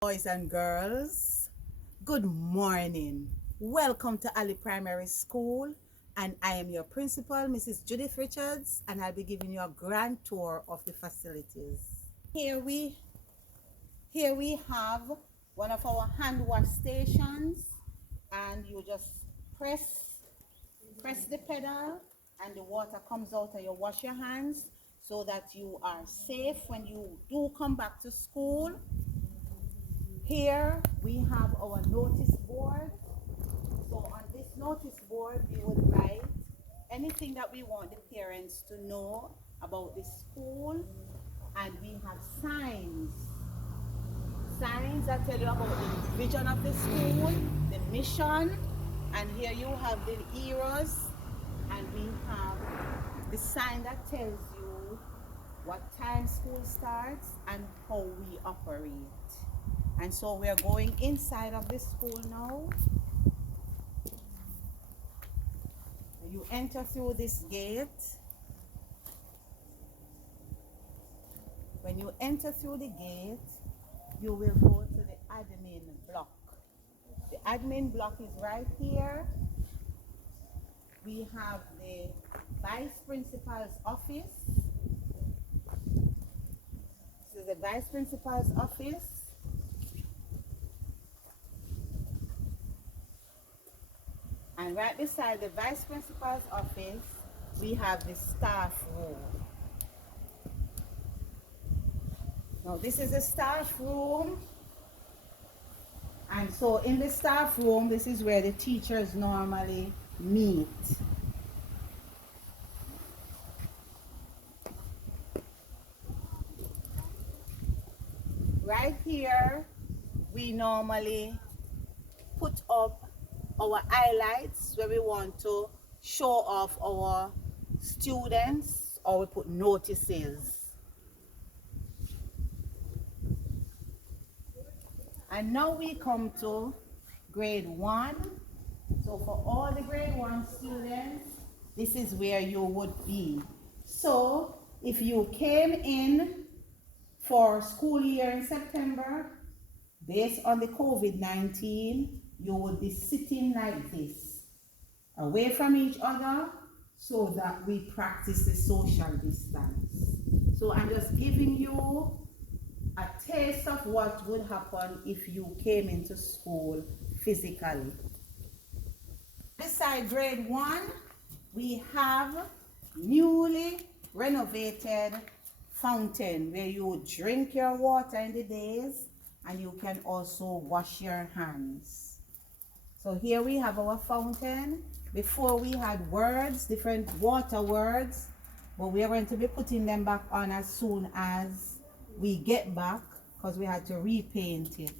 Boys and girls, good morning. Welcome to Ali Primary School, and I am your principal, Mrs. Judith Richards, and I'll be giving you a grand tour of the facilities. Here we here we have one of our hand wash stations, and you just press the pedal and the water comes out and you wash your hands so that you are safe when you do come back to school. Here we have our notice board. So on this notice board, we would write anything that we want the parents to know about the school. And we have signs that tell you about the vision of the school, the mission, and here you have the eras, and we have the sign that tells you what time school starts and how we operate. And so we are going inside of the school now. You enter through this gate. When you enter through the gate, you will go to the admin block. The admin block is right here. We have the vice principal's office. This is the vice principal's office. And right beside the vice principal's office, we have the staff room. Now this is the staff room. And so in the staff room, this is where the teachers normally meet. Right here, we normally put up our highlights where we want to show off our students, or we put notices. And now we come to grade 1. So for all the grade 1 students, this is where you would be. So if you came in for school year in September, based on the COVID-19, you would be sitting like this, away from each other, so that we practice the social distance. So I'm just giving you a taste of what would happen if you came into school physically. Beside grade 1, we have newly renovated fountain where you drink your water in the days, and you can also wash your hands. So here we have our fountain. Before we had words, different water words, but we are going to be putting them back on as soon as we get back, because we had to repaint it.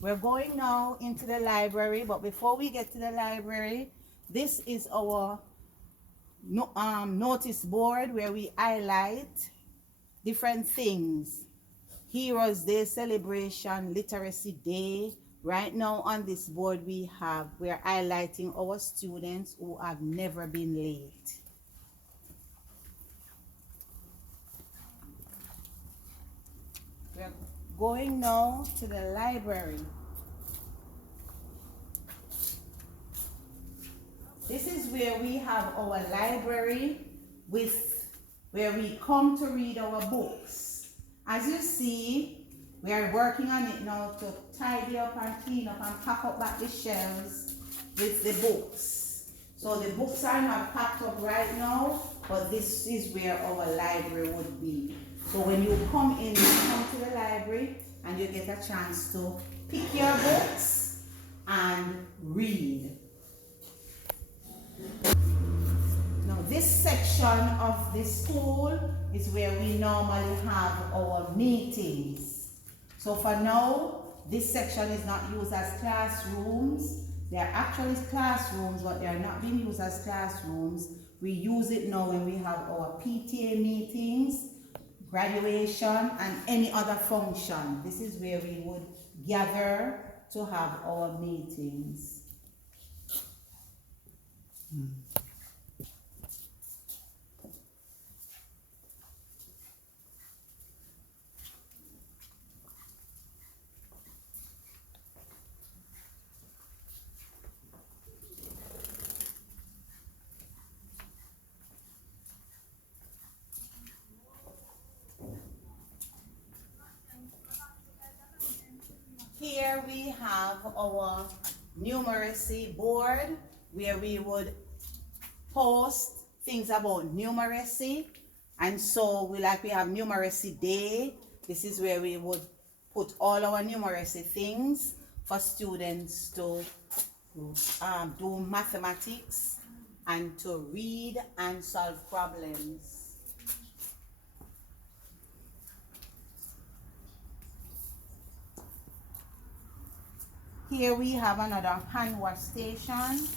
We're going now into the library, but before we get to the library, this is our notice board where we highlight different things. Heroes Day celebration, Literacy Day. Right now on this board we're highlighting our students who have never been late. We're going now to the library. This is where we have our library where we come to read our books. As you see, we are working on it now to tidy up and clean up and pack up back the shelves with the books. So the books are not packed up right now, but this is where our library would be. So when you come in, you come to the library and you get a chance to pick your books and read. Now this section of the school is where we normally have our meetings. So for now, this section is not used as classrooms. They are actually classrooms, but they are not being used as classrooms. We use it now when we have our PTA meetings, graduation, and any other function. This is where we would gather to have our meetings. have our numeracy board where we would post things about numeracy. And so we have numeracy day. This is where we would put all our numeracy things for students to do mathematics and to read and solve problems. Here we have another hand wash station,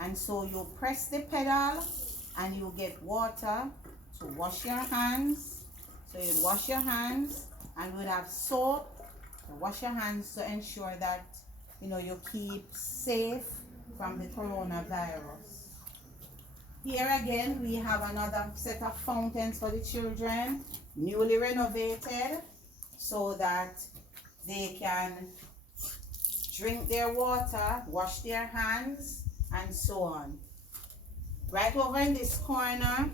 and so you press the pedal and you get water to wash your hands. So you wash your hands, and we'll have soap to wash your hands to ensure that you keep safe from the coronavirus. Here again we have another set of fountains for the children, newly renovated, so that they can drink their water, wash their hands, and so on. Right over in this corner,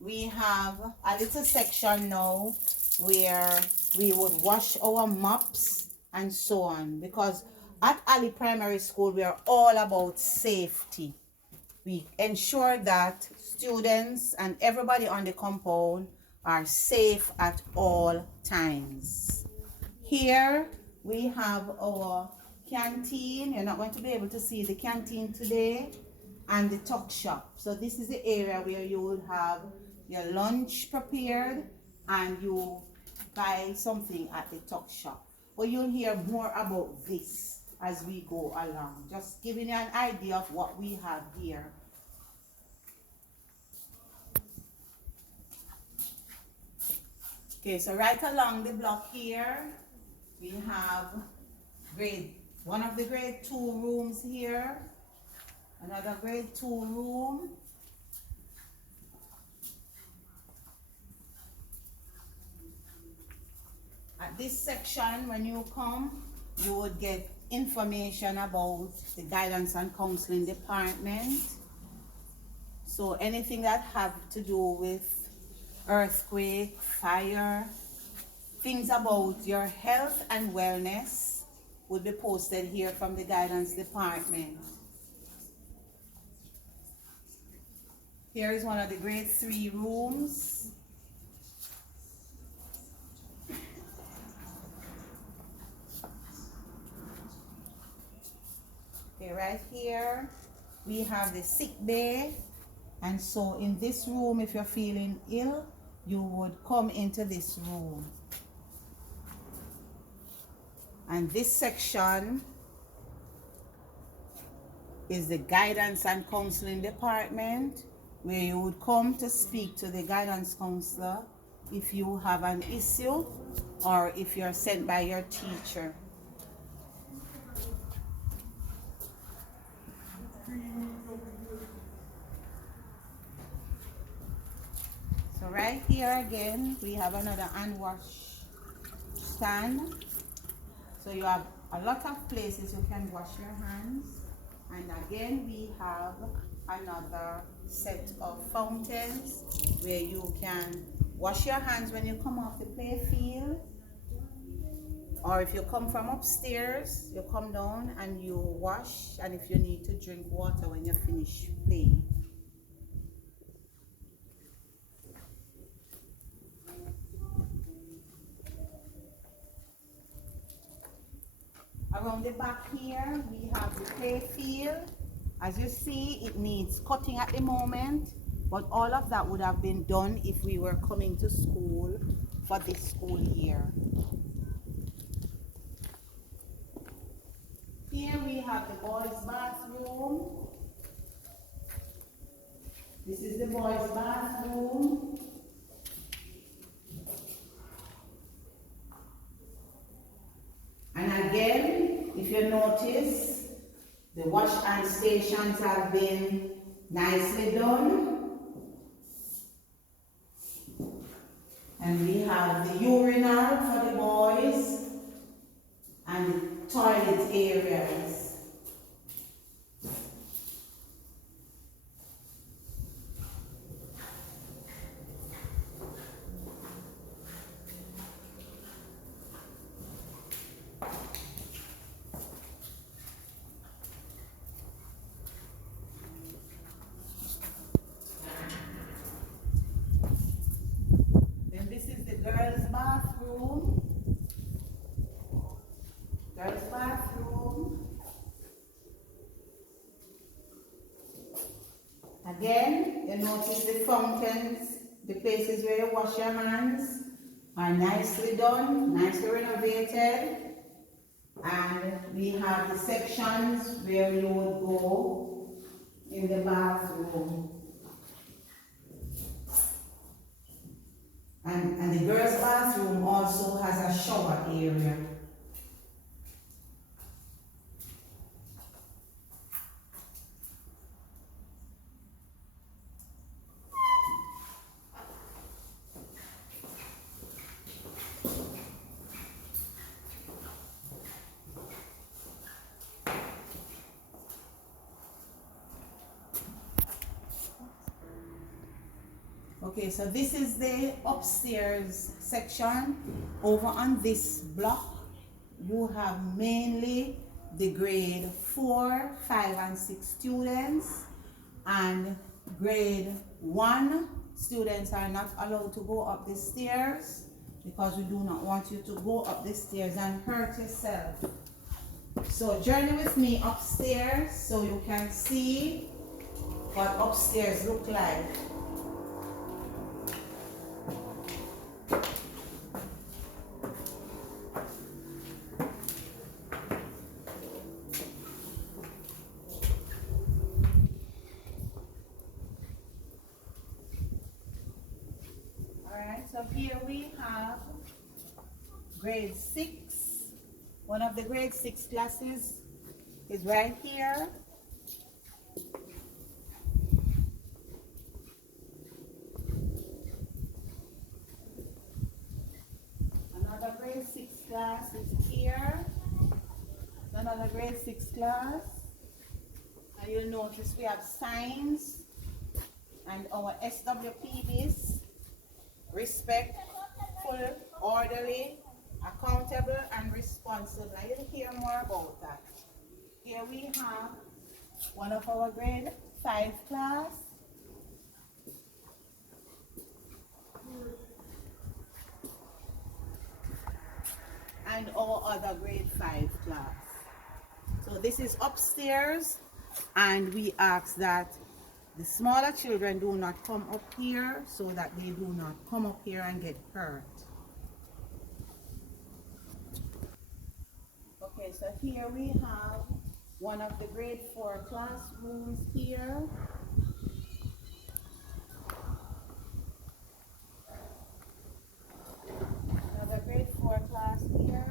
we have a little section now where we would wash our mops and so on, because at Ali Primary School we are all about safety. We ensure that students and everybody on the compound are safe at all times. Here we have our canteen. You're not going to be able to see the canteen today, and the tuck shop. So this is the area where you would have your lunch prepared and you buy something at the tuck shop. But you'll hear more about this as we go along. Just giving you an idea of what we have here. Okay, so right along the block here, we have one of the grade 2 rooms here, another grade 2 room. At this section, when you come, you would get information about the guidance and counseling department. So anything that have to do with earthquake, fire, things about your health and wellness would be posted here from the guidance department. Here is one of the grade 3 rooms. Okay, right here we have the sick bay, and so in this room, if you're feeling ill, you would come into this room. And this section is the guidance and counseling department, where you would come to speak to the guidance counselor if you have an issue or if you're sent by your teacher. So right here again, we have another hand wash stand. So you have a lot of places you can wash your hands. And again, we have another set of fountains where you can wash your hands when you come off the play field. Or if you come from upstairs, you come down and you wash, and if you need to drink water when you finish playing. Around the back here, we have the play field. As you see, it needs cutting at the moment, but all of that would have been done if we were coming to school for this school year. Here we have the boys' bathroom. This is the boys' bathroom. And again, if you notice, the wash hand stations have been nicely done. And we have the urinal for the boys and the toilet areas. notice the fountains, the places where you wash your hands are nicely done, nicely renovated. And we have the sections where you would go in the bathroom. And the girls' bathroom also has a shower area. Okay, so this is the upstairs section. Over on this block, you have mainly the grade 4, 5, and 6 students, and grade 1 students are not allowed to go up the stairs because we do not want you to go up the stairs and hurt yourself. So journey with me upstairs so you can see what upstairs look like. So here we have grade 6. One of the grade 6 classes is right here. Another grade 6 class is here. Another grade 6 class. And you'll notice we have signs and our SWPBs. Respectful, orderly, accountable, and responsible. Now you'll hear more about that. Here we have one of our grade 5 class. And our other grade 5 class. So this is upstairs, and we ask that the smaller children do not come up here so that they do not come up here and get hurt. Okay, so here we have one of the grade 4 classrooms here. Another grade 4 class here.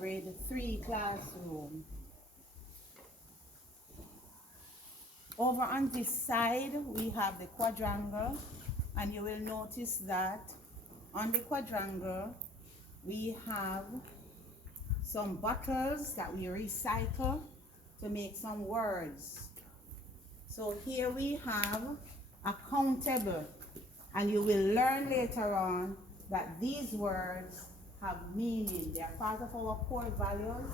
Grade 3 classroom. Over on this side we have the quadrangle, and you will notice that on the quadrangle we have some bottles that we recycle to make some words. So here we have accountable, and you will learn later on that these words have meaning. They are part of our core values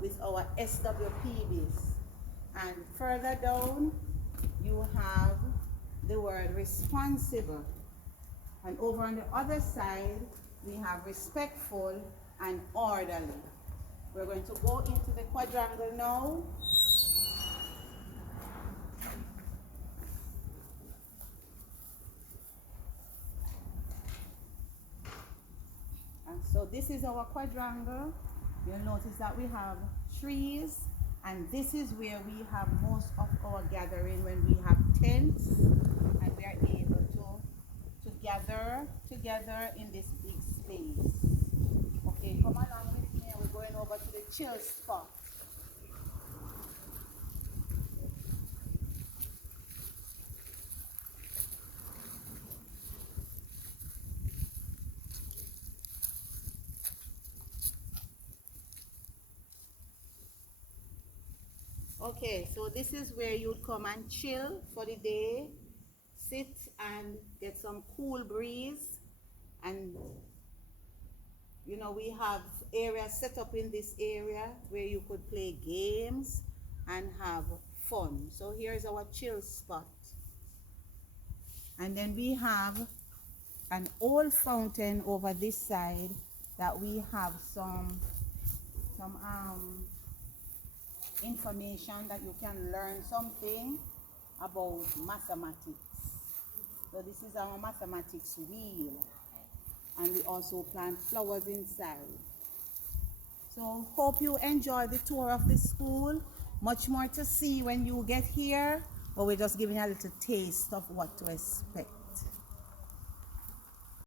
with our SWPBs. And further down, you have the word responsible. And over on the other side, we have respectful and orderly. We're going to go into the quadrangle now. So this is our quadrangle. You'll notice that we have trees, and this is where we have most of our gathering when we have tents, and we are able to gather together in this big space. Okay, come along with me. We're going over to the chill spot. Okay, so this is where you'd come and chill for the day, sit and get some cool breeze and You know, we have areas set up in this area where you could play games and have fun. So here's our chill spot. And then we have an old fountain over this side that we have some information that you can learn something about mathematics. So this is our mathematics wheel, and we also plant flowers inside. So hope you enjoy the tour of the school. Much more to see when you get here, but we're just giving a little taste of what to expect.